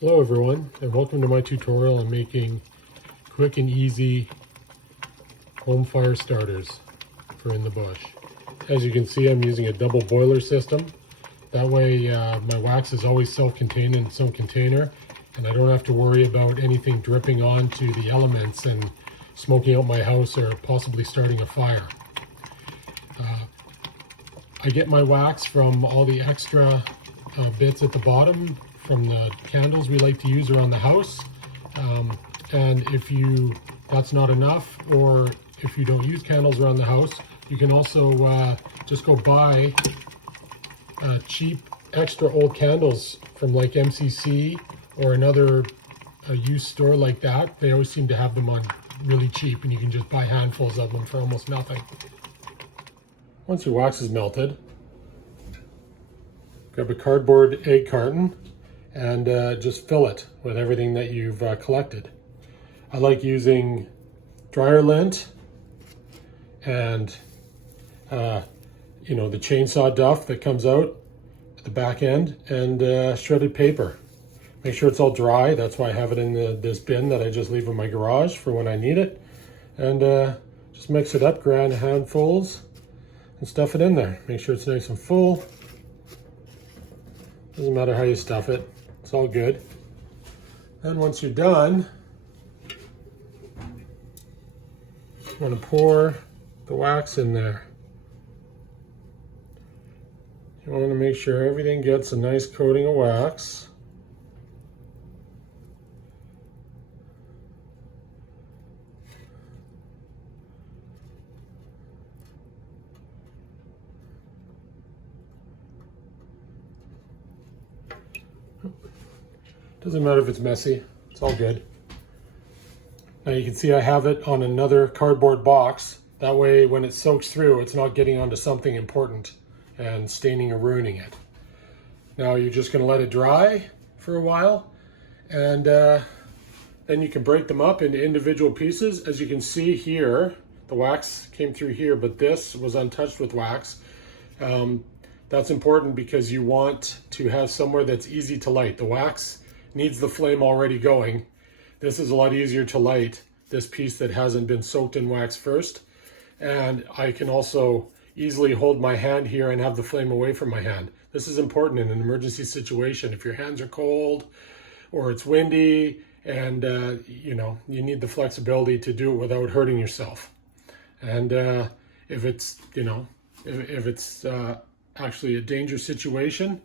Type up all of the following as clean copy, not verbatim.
Hello everyone, and welcome to my tutorial on making quick and easy home fire starters for in the bush. As you can see, I'm using a double boiler system. That way my wax is always self-contained in some container, and I don't have to worry about anything dripping onto the elements and smoking out my house or possibly starting a fire. I get my wax from all the extra bits at the bottom from the candles we like to use around the house. And if that's not enough, or if you don't use candles around the house, you can also just go buy cheap extra old candles from like MCC or another used store like that. They always seem to have them on really cheap, and you can just buy handfuls of them for almost nothing. Once your wax is melted, grab a cardboard egg carton and just fill it with everything that you've collected. I like using dryer lint and the chainsaw duff that comes out at the back end, and shredded paper. Make sure it's all dry. That's why I have it in this bin that I just leave in my garage for when I need it. And just mix it up, grind handfuls and stuff it in there. Make sure it's nice and full. Doesn't matter how you stuff it, it's all good. Then once you're done, you want to pour the wax in there. You want to make sure everything gets a nice coating of wax. Doesn't matter if it's messy, it's all good. Now you can see I have it on another cardboard box. That way when it soaks through, it's not getting onto something important and staining or ruining it. Now you're just gonna let it dry for a while, and then you can break them up into individual pieces. As you can see here, the wax came through here, but this was untouched with wax. That's important because you want to have somewhere that's easy to light. The wax needs the flame already going. This is a lot easier to light, this piece that hasn't been soaked in wax first. And I can also easily hold my hand here and have the flame away from my hand. This is important in an emergency situation. If your hands are cold or it's windy and you need the flexibility to do it without hurting yourself. And if it's actually a dangerous situation,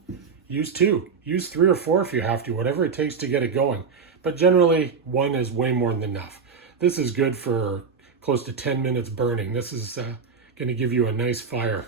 use 2, use 3 or 4 if you have to, whatever it takes to get it going. But generally 1 is way more than enough. This is good for close to 10 minutes burning. This is going to give you a nice fire.